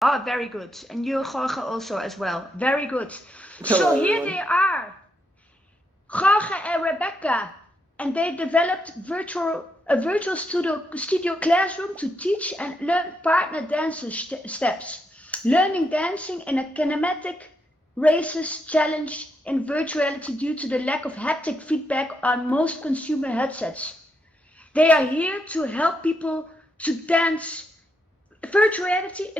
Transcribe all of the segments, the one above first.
Oh, very good. And you, Jorge, also as well. Very good. Hello, So here everyone. they are, Jorge and Rebecca, and they developed a virtual studio classroom to teach and learn partner dancer steps. Learning dancing in a kinematic races challenge in virtual reality due to the lack of haptic feedback on most consumer headsets. They are here to help people to dance virtual reality,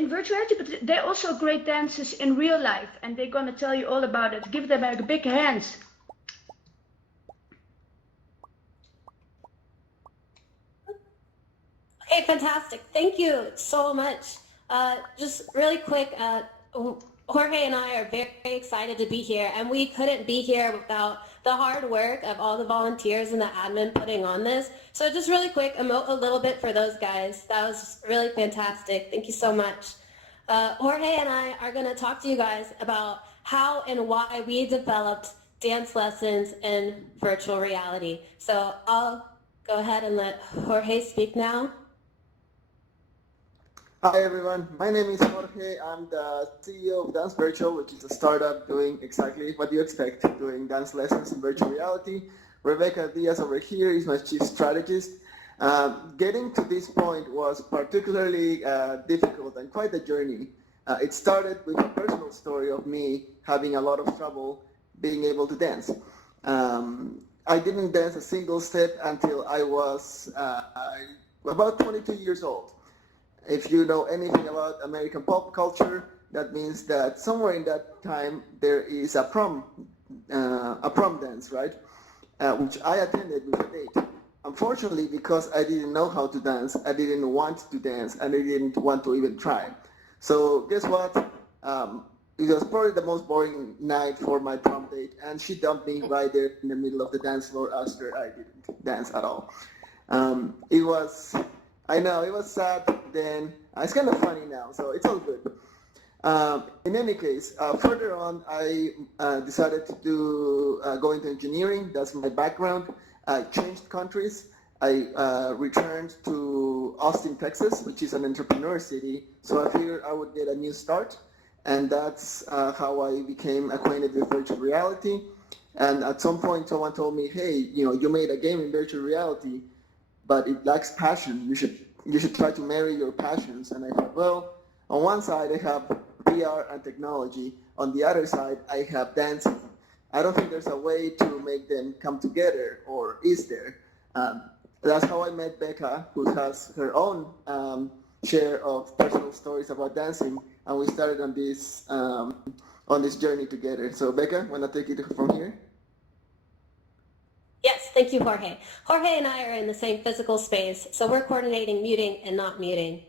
but they're also great dancers in real life, and they're gonna tell you all about it. Give them a big hand. Okay, fantastic. Thank you so much. Just really quick, Jorge and I are very excited to be here, and we couldn't be here without the hard work of all the volunteers and the admin putting on this. So just really quick, emote a little bit for those guys. That was really fantastic. Thank you so much. Jorge and I are going to talk to you guys about how and why we developed dance lessons in virtual reality. So I'll go ahead and let Jorge speak now. Hi, everyone. My name is Jorge. I'm the CEO of Dance Virtual, which is a startup doing exactly what you expect, doing dance lessons in virtual reality. Rebecca Diaz over here is my chief strategist. Getting to this point was particularly difficult and quite a journey. It started with a personal story of me having a lot of trouble being able to dance. I didn't dance a single step until I was about 22 years old. If you know anything about American pop culture, that means that somewhere in that time there is a prom dance, right? Which I attended with a date. Unfortunately, because I didn't know how to dance, I didn't want to dance, and I didn't want to even try. So guess what? It was probably the most boring night for my prom date, and she dumped me right there in the middle of the dance floor after I didn't dance at all. It was, I know, it was sad then. It's kind of funny now, so it's all good. In any case, further on, I decided to go into engineering. That's my background. I changed countries. I returned to Austin, Texas, which is an entrepreneur city. So I figured I would get a new start, and that's how I became acquainted with virtual reality. And at some point, someone told me, "Hey, you made a game in virtual reality, but it lacks passion. You should try to marry your passions." And I thought, well, on one side I have VR and technology. On the other side, I have dancing. I don't think there's a way to make them come together, or is there? Um, that's how I met Becca, who has her own share of personal stories about dancing, and we started on this journey together. So Becca, wanna take it from here? Yes, thank you, Jorge. Jorge and I are in the same physical space, so we're coordinating muting and not muting.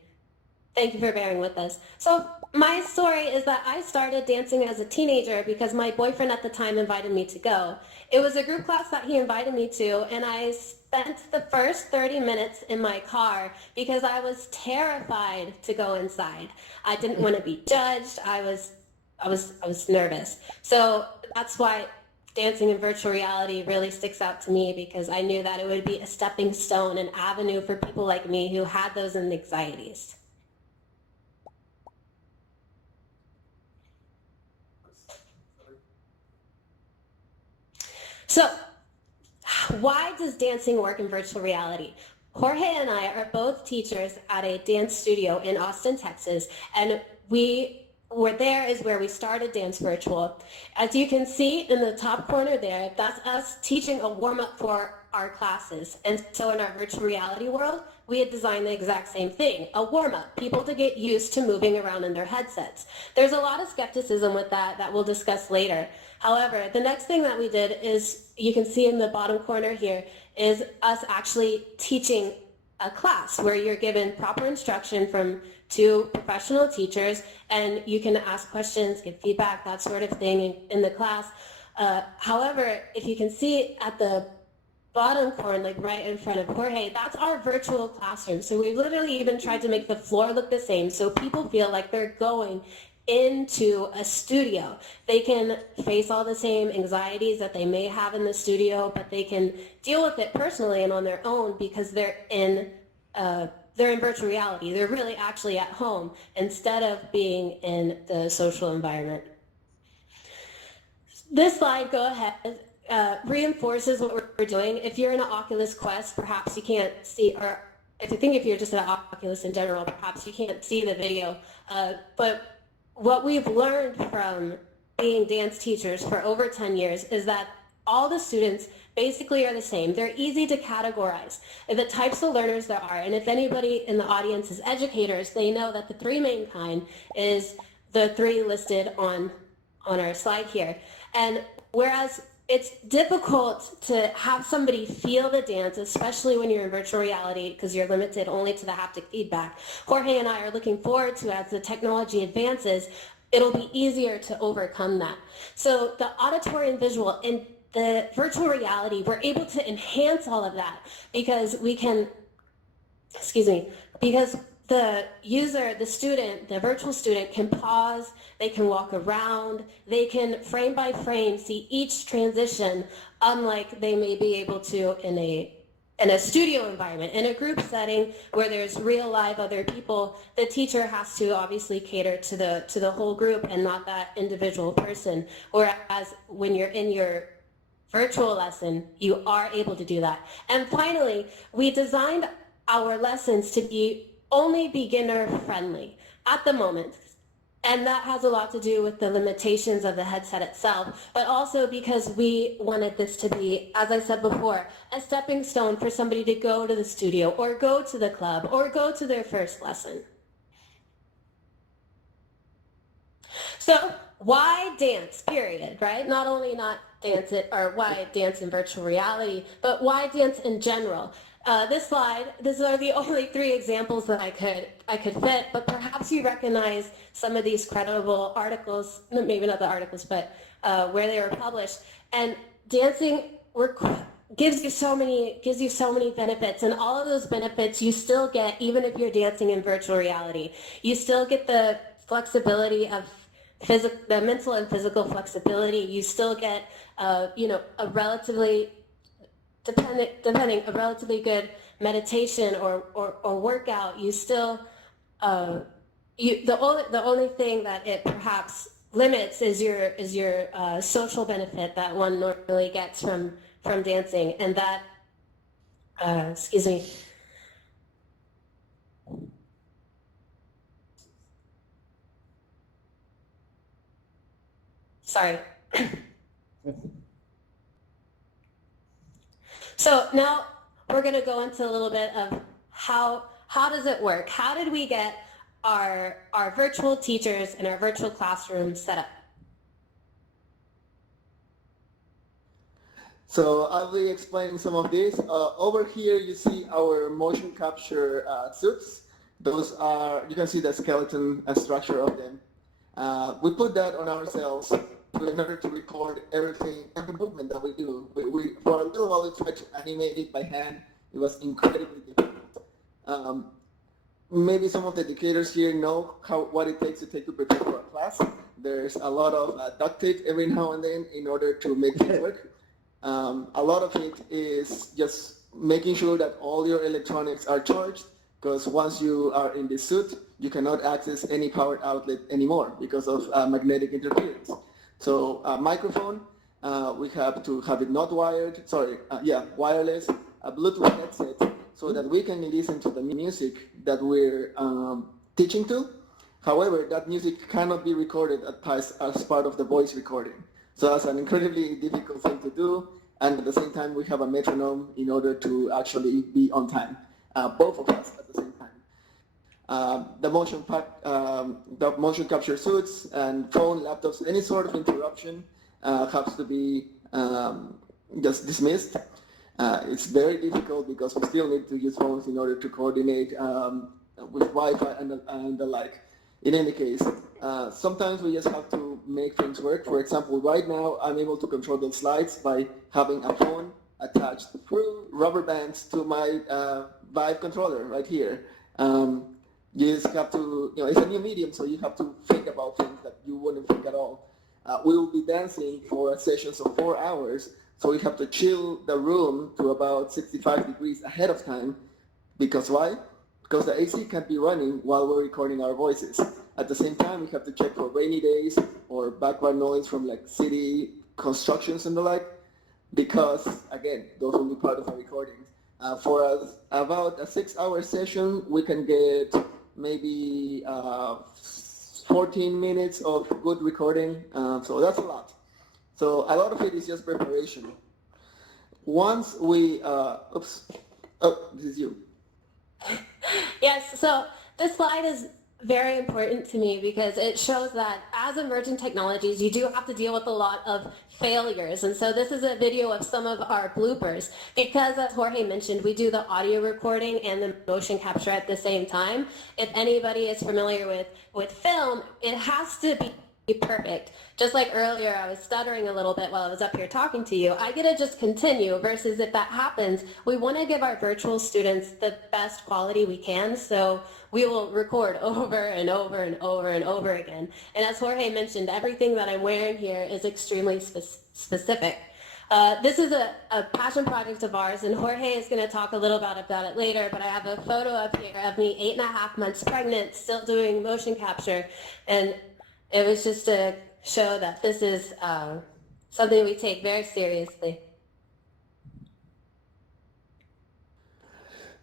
Thank you for bearing with us. So my story is that I started dancing as a teenager because my boyfriend at the time invited me to go. It was a group class that he invited me to, and I spent the first 30 minutes in my car because I was terrified to go inside. I didn't want to be judged. I was nervous. So that's why dancing in virtual reality really sticks out to me, because I knew that it would be a stepping stone, an avenue for people like me who had those anxieties. So why does dancing work in virtual reality? Jorge and I are both teachers at a dance studio in Austin, Texas, and there is where we started Dance Virtual. As you can see in the top corner there, that's us teaching a warm-up for our classes. And so in our virtual reality world, we had designed the exact same thing, a warm-up, people to get used to moving around in their headsets. There's a lot of skepticism with that we'll discuss later. However, the next thing that we did is, you can see in the bottom corner here, is us actually teaching a class where you're given proper instruction from two professional teachers, and you can ask questions, give feedback, that sort of thing in the class. However, if you can see at the bottom corner, like right in front of Jorge, that's our virtual classroom. So we literally even tried to make the floor look the same so people feel like they're going into a studio. They can face all the same anxieties that they may have in the studio, but they can deal with it personally and on their own because they're in they're in virtual reality. They're really actually at home instead of being in the social environment. This slide, go ahead, reinforces what we're doing. If you're in an Oculus Quest, perhaps you can't see, or if you're just an Oculus in general, perhaps you can't see the video. But what we've learned from being dance teachers for over 10 years is that all the students basically are the same. They're easy to categorize. The types of learners there are, and if anybody in the audience is educators, they know that the three main kind is the three listed on our slide here. And whereas it's difficult to have somebody feel the dance, especially when you're in virtual reality because you're limited only to the haptic feedback, Jorge and I are looking forward to, as the technology advances, it'll be easier to overcome that. So the auditory and visual in the virtual reality, we're able to enhance all of that because we can, because the user, the student, the virtual student can pause, they can walk around, they can frame by frame see each transition, unlike they may be able to in a studio environment. In a group setting where there's real live other people, the teacher has to obviously cater to the whole group and not that individual person. Whereas when you're in your virtual lesson, you are able to do that. And finally, we designed our lessons to be only beginner friendly at the moment. And that has a lot to do with the limitations of the headset itself, but also because we wanted this to be, as I said before, a stepping stone for somebody to go to the studio or go to the club or go to their first lesson. So why dance, period, right? Not only not dance it, or why dance in virtual reality, but why dance in general? This slide, these are the only three examples that I could fit, but perhaps you recognize some of these credible articles, maybe not the articles, but where they were published. And dancing gives you so many benefits, and all of those benefits you still get even if you're dancing in virtual reality. You still get the flexibility of the mental and physical flexibility. You still get a relatively depending a relatively good meditation or workout. You still the only thing that it perhaps limits is your social benefit that one normally gets from dancing, and that sorry. So now we're going to go into a little bit of how does it work? How did we get our virtual teachers and our virtual classroom set up? So I'll be explaining some of this. Over here you see our motion capture suits. Those are, you can see the skeleton structure of them. We put that on ourselves in order to record everything, every movement that we do. We for a little while we tried to animate it by hand. It was incredibly difficult. Maybe some of the educators here know what it takes to prepare for a class. There's a lot of duct tape every now and then in order to make things work. A lot of it is just making sure that all your electronics are charged, because once you are in this suit, you cannot access any power outlet anymore because of magnetic interference. So microphone, we have to have it not wired, wireless, a Bluetooth headset, so that we can listen to the music that we're teaching to. However, that music cannot be recorded as part of the voice recording. So that's an incredibly difficult thing to do, and at the same time we have a metronome in order to actually be on time, both of us at the same time. The motion capture suits and phone, laptops, any sort of interruption has to be just dismissed. It's very difficult because we still need to use phones in order to coordinate with Wi-Fi and the like. In any case, sometimes we just have to make things work. For example, right now I'm able to control the slides by having a phone attached through rubber bands to my Vive controller right here. You just have to, it's a new medium, so you have to think about things that you wouldn't think at all. We will be dancing for sessions of 4 hours, so we have to chill the room to about 65 degrees ahead of time. Because why? because the AC can't be running while we're recording our voices. At the same time, we have to check for rainy days or background noise from like city constructions and the like, because again, those will be part of our recordings. About a 6-hour session, we can get maybe 14 minutes of good recording, so that's a lot. So a lot of it is just preparation. Once we, oops, oh, this is you. Yes, so this slide is very important to me because it shows that as emerging technologies, you do have to deal with a lot of failures. And so this is a video of some of our bloopers. Because as Jorge mentioned, we do the audio recording and the motion capture at the same time. If anybody is familiar with film, it has to be perfect. Just like earlier, I was stuttering a little bit while I was up here talking to you. I get to just continue versus if that happens, we want to give our virtual students the best quality we can. So we will record over and over and over and over again. And as Jorge mentioned, everything that I'm wearing here is extremely specific. This is a passion project of ours, and Jorge is going to talk a little about it later, but I have a photo up here of me 8.5 months pregnant, still doing motion capture, and it was just to show that this is something we take very seriously.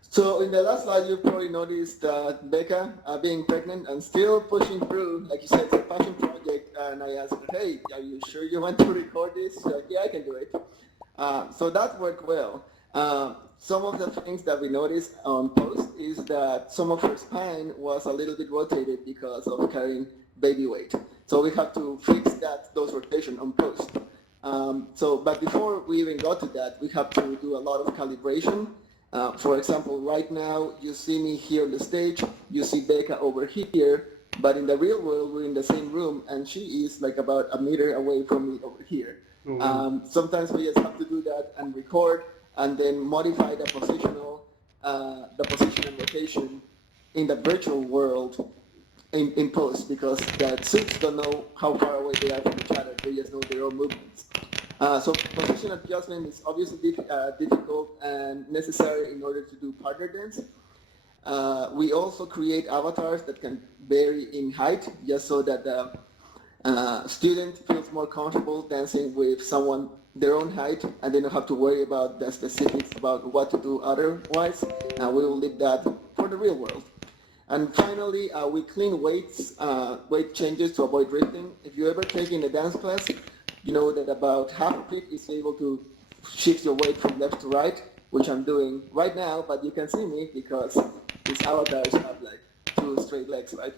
So in the last slide, you probably noticed Becca being pregnant and still pushing through. Like you said, it's a passion project, and I asked her, hey, are you sure you want to record this? She's like, yeah, I can do it. So that worked well. Some of the things that we noticed on post is that some of her spine was a little bit rotated because of carrying baby weight. So we have to fix those rotation on post. But before we even got to that, we have to do a lot of calibration. For example, right now you see me here on the stage, you see Becca over here, but in the real world we're in the same room and she is like about a meter away from me over here. Sometimes we just have to do that and record and then modify the position and rotation in the virtual world in post, because the suits don't know how far away they are from each other, they just know their own movements. So position adjustment is obviously difficult and necessary in order to do partner dance. We also create avatars that can vary in height, just so that the student feels more comfortable dancing with someone their own height, and they don't have to worry about the specifics about what to do otherwise. We will leave that for the real world. And finally, we clean weight changes to avoid drifting. If you ever taken a dance class, you know that about half of it is able to shift your weight from left to right, which I'm doing right now, but you can see me because these avatars have like 2 straight legs, right?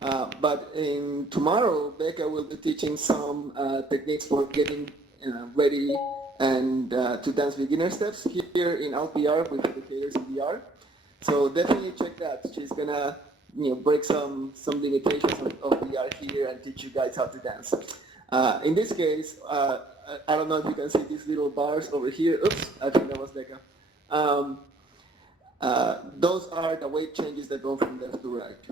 But tomorrow, Becca will be teaching some techniques for getting ready and to dance beginner steps here in AltPR with educators in VR. So definitely check that. She's gonna break some limitations of VR here and teach you guys how to dance. In this case, I don't know if you can see these little bars over here. Oops, I think that was Becca. Those are the weight changes that go from left to right.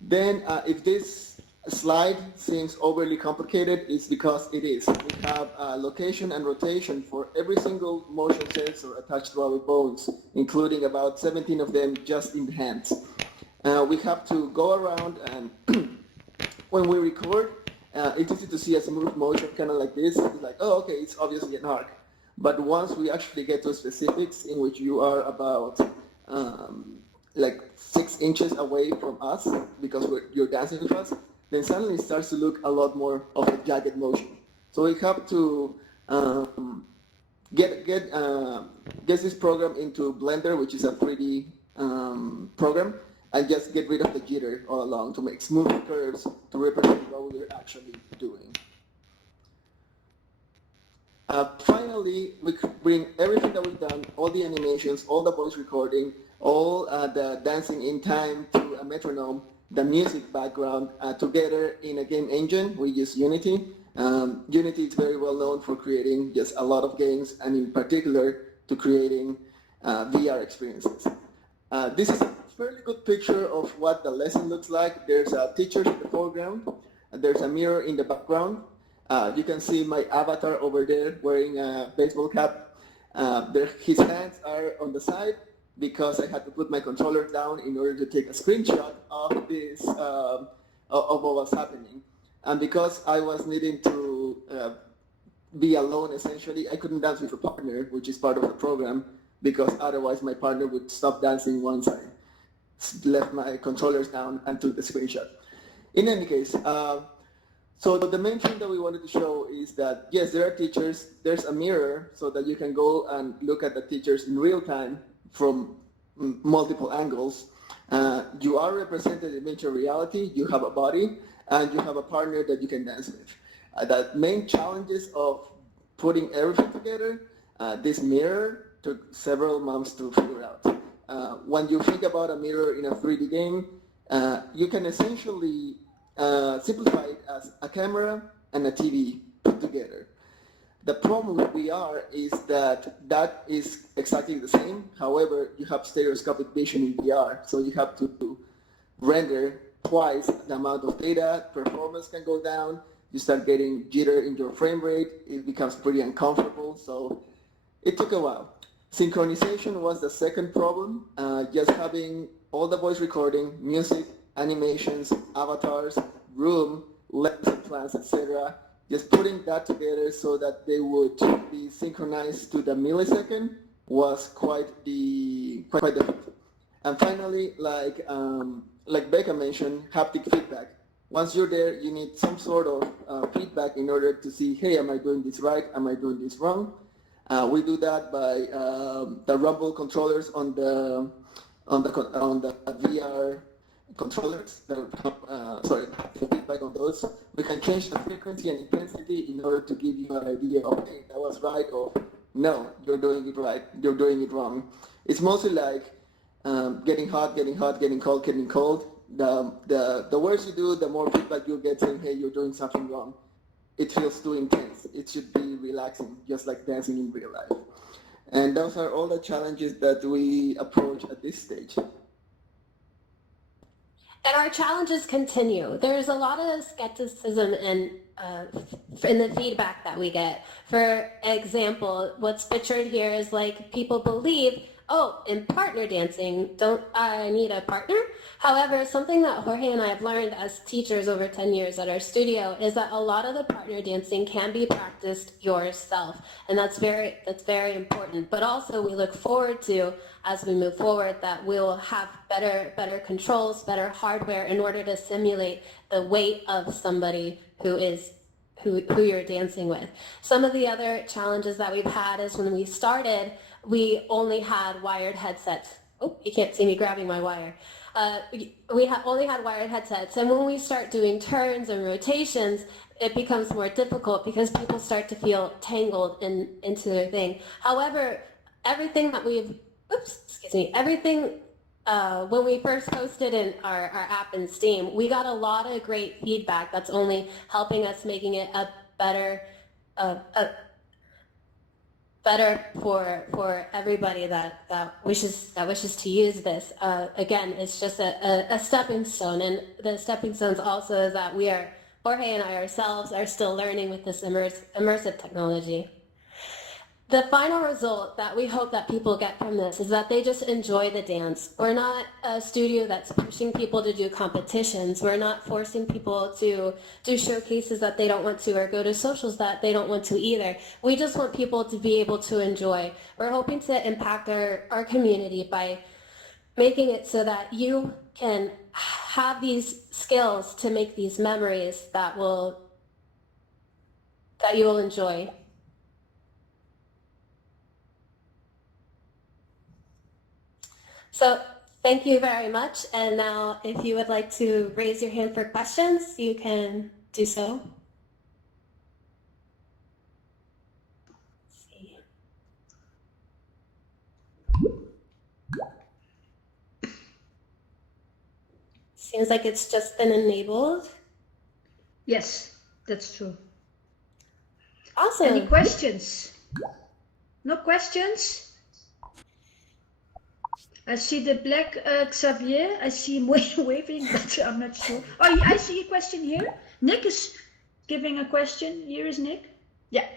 Then if this slide seems overly complicated, it's because it is. We have location and rotation for every single motion sensor attached to our bones, including about 17 of them just in the hands. We have to go around, and when we record, it's easy to see a smooth motion, kind of like this. It's like, oh, okay, it's obviously an arc. But once we actually get to specifics in which you are about like 6 inches away from us because you're dancing with us, then suddenly it starts to look a lot more of a jagged motion. So we have to get this program into Blender, which is a 3D program, and just get rid of the jitter all along to make smooth curves to represent what we're actually doing. Finally, we bring everything that we've done, all the animations, all the voice recording, all the dancing in time to a metronome, the music background together in a game engine. We use Unity. Unity is very well known for creating just a lot of games, and in particular to creating VR experiences. This is a fairly good picture of what the lesson looks like. There's a teacher in the foreground, and there's a mirror in the background. You can see my avatar over there wearing a baseball cap. His hands are on the side. because I had to put my controller down in order to take a screenshot of this of what was happening. And because I was needing to be alone essentially, I couldn't dance with a partner, which is part of the program, because otherwise my partner would stop dancing once I left my controllers down and took the screenshot. In any case, so the main thing that we wanted to show is that, yes, there are teachers, there's a mirror so that you can go and look at the teachers in real time from multiple angles. You are represented in virtual reality, you have a body, and you have a partner that you can dance with. The main challenges of putting everything together, this mirror took several months to figure out. When you think about a mirror in a 3D game, you can essentially simplify it as a camera and a TV put together. The problem with VR is that that is exactly the same. However, you have stereoscopic vision in VR, so you have to render twice the amount of data, performance can go down, you start getting jitter in your frame rate, it becomes pretty uncomfortable, so it took a while. Synchronization was the second problem, just having all the voice recording, music, animations, avatars, room, lesson plans, etc. Just putting that together so that they would be synchronized to the millisecond was quite the feat. And finally, like Becca mentioned, haptic feedback. Once you're there, you need some sort of feedback in order to see, hey, am I doing this right? Am I doing this wrong? We do that by the rumble controllers on the VR controllers. Sorry, feedback on those. We can change the frequency and intensity in order to give you an idea of, hey, that was right, or no, you're doing it right, you're doing it wrong. It's mostly like getting hot, getting cold, getting cold. The worse you do, the more feedback you'll get saying, hey, you're doing something wrong. It feels too intense. It should be relaxing, just like dancing in real life. And those are all the challenges that we approach at this stage. And our challenges continue. There's a lot of skepticism in the feedback that we get. For example, what's pictured here is like people believe, oh, in partner dancing, don't I need a partner? However, something that Jorge and I have learned as teachers over 10 years at our studio is that a lot of the partner dancing can be practiced yourself. And that's very important. But also we look forward to, as we move forward, that we'll have better controls, better hardware in order to simulate the weight of somebody who you're dancing with. Some of the other challenges that we've had is when we started, we only had wired headsets. Oh, you can't see me grabbing my wire. We only had wired headsets, and when we start doing turns and rotations, it becomes more difficult because people start to feel tangled into their thing. However, everything that when we first posted in our app in Steam, we got a lot of great feedback that's only helping us making it a better for everybody that wishes to use this. Again, it's just a stepping stone, and the stepping stones also is that Jorge and I ourselves are still learning with this immersive technology. The final result that we hope that people get from this is that they just enjoy the dance. We're not a studio that's pushing people to do competitions. We're not forcing people to do showcases that they don't want to or go to socials that they don't want to either. We just want people to be able to enjoy. We're hoping to impact our community by making it so that you can have these skills to make these memories that you will enjoy. So thank you very much. And now if you would like to raise your hand for questions, you can do so. Let's see. Seems like it's just been enabled. Yes, that's true. Awesome. Any questions? No questions? I see the black Xavier. I see him waving, but I'm not sure. Oh, I see a question here. Nick is giving a question. Here is Nick. Yeah.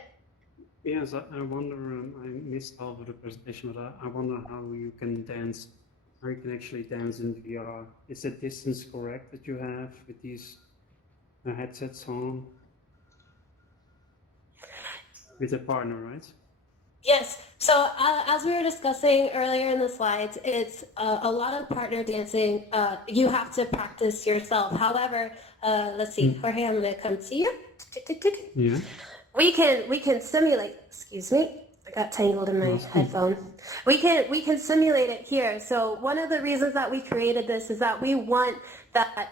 Yes, I wonder, I missed half of the presentation, but I wonder how you can dance, how you can actually dance in VR. Is the distance correct that you have with these headsets on? With a partner, right? Yes. So as we were discussing earlier in the slides, it's a lot of partner dancing. You have to practice yourself. However, let's see, Jorge, I'm going to come to you. Yeah. We can simulate. Excuse me, I got tangled in my headphone. We can simulate it here. So one of the reasons that we created this is that we want that.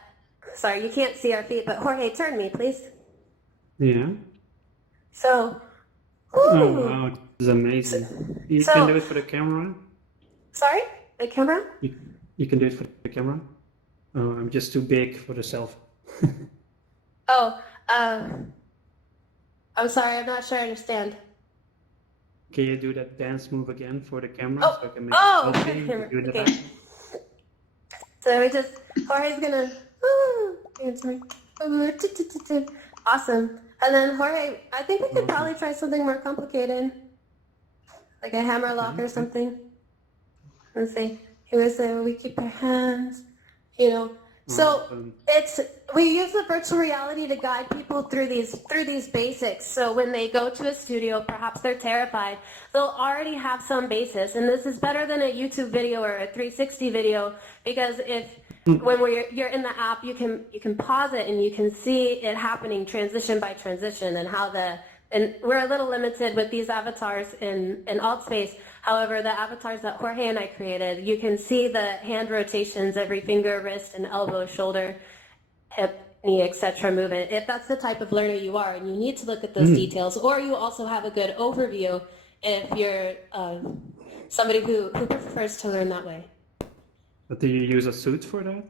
Sorry, you can't see our feet, but Jorge, turn me, please. Yeah. So. Oh wow, this is amazing. You can do it for the camera? Sorry, the camera? You can do it for the camera? Oh, I'm just too big for the selfie. Oh, I'm sorry, I'm not sure I understand. Can you do that dance move again for the camera so I can make Oh, a selfie? camera. Do that. Okay. So we just, Jorge's gonna, answer. Awesome. And then Jorge, I think we could probably try something more complicated, like a hammer lock or something. Let's see. Here is where we keep our hands, you know. So we use the virtual reality to guide people through these basics. So when they go to a studio, perhaps they're terrified, they'll already have some basis. And this is better than a YouTube video or a 360 video, because when you're in the app, you can pause it and you can see it happening transition by transition, and we're a little limited with these avatars in AltSpace. However, the avatars that Jorge and I created, you can see the hand rotations, every finger, wrist, and elbow, shoulder, hip, knee, etc. movement. If that's the type of learner you are, and you need to look at those details, or you also have a good overview if you're somebody who prefers to learn that way. But do you use a suit for that?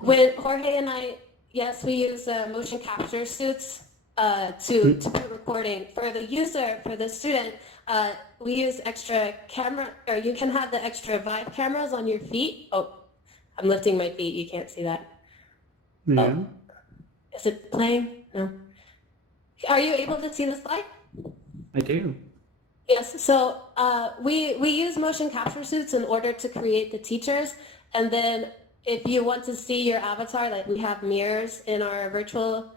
With Jorge and I, yes, we use motion capture suits to do recording. For the user, for the student, we use extra camera, or you can have the extra Vive cameras on your feet. Oh, I'm lifting my feet. You can't see that. Yeah. Oh. Is it playing? No. Are you able to see the slide? I do. Yes. So we use motion capture suits in order to create the teachers, and then if you want to see your avatar, like we have mirrors in our virtual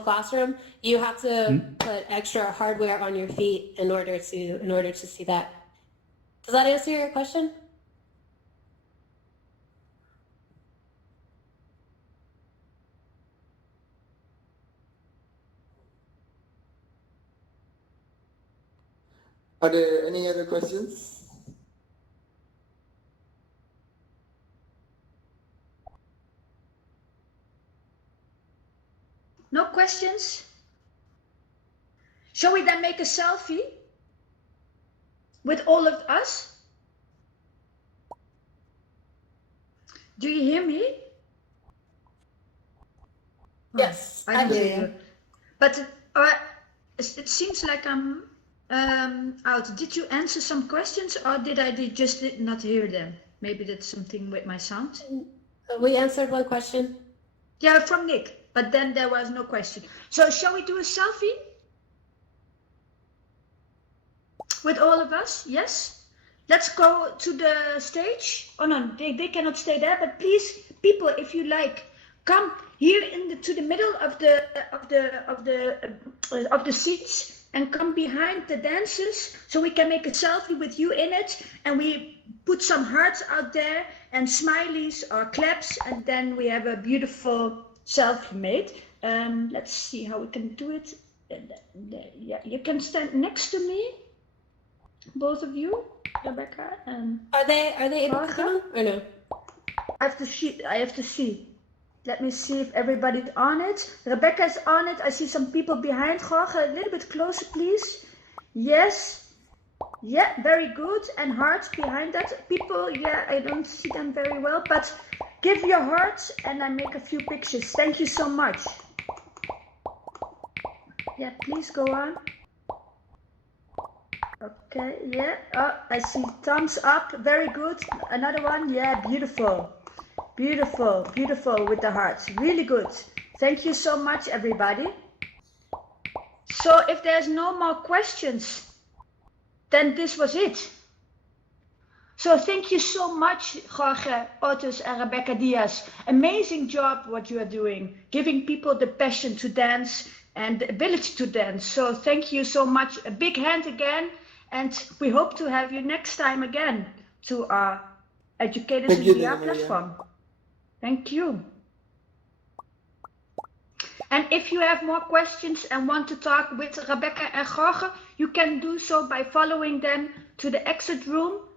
classroom, you have to put extra hardware on your feet in order to see that. Does that answer your question? Are there any other questions? No questions? Shall we then make a selfie with all of us? Do you hear me? Yes, I hear you. But it seems like I'm out. Did you answer some questions, or did I just not hear them? Maybe that's something with my sound. We answered one question. Yeah, from Nick, but then there was no question. So shall we do a selfie with all of us? Yes. Let's go to the stage. Oh no, they cannot stay there. But please, people, if you like, come here to the middle of the seats and come behind the dancers, so we can make a selfie with you in it, and we put some hearts out there and smileys or claps, and then we have a beautiful selfie made. Let's see how we can do it. Yeah, you can stand next to me, both of you, Rebecca and Are they able to come or no? I have to see. Let me see if everybody's on it. Rebecca is on it. I see some people behind. Jorge, a little bit closer, please. Yes. Yeah, very good. And hearts behind that. People, yeah, I don't see them very well. But give your hearts and I make a few pictures. Thank you so much. Yeah, please go on. Okay, yeah. Oh, I see thumbs up. Very good. Another one. Yeah, beautiful. Beautiful, beautiful with the hearts. Really good. Thank you so much, everybody. So if there's no more questions, then this was it. So thank you so much, Jorge Otis and Rebecca Diaz. Amazing job what you are doing, giving people the passion to dance and the ability to dance. So thank you so much. A big hand again, and we hope to have you next time again to our Educators in VR platform. Thank you. And if you have more questions and want to talk with Rebecca and Jorge, you can do so by following them to the exit room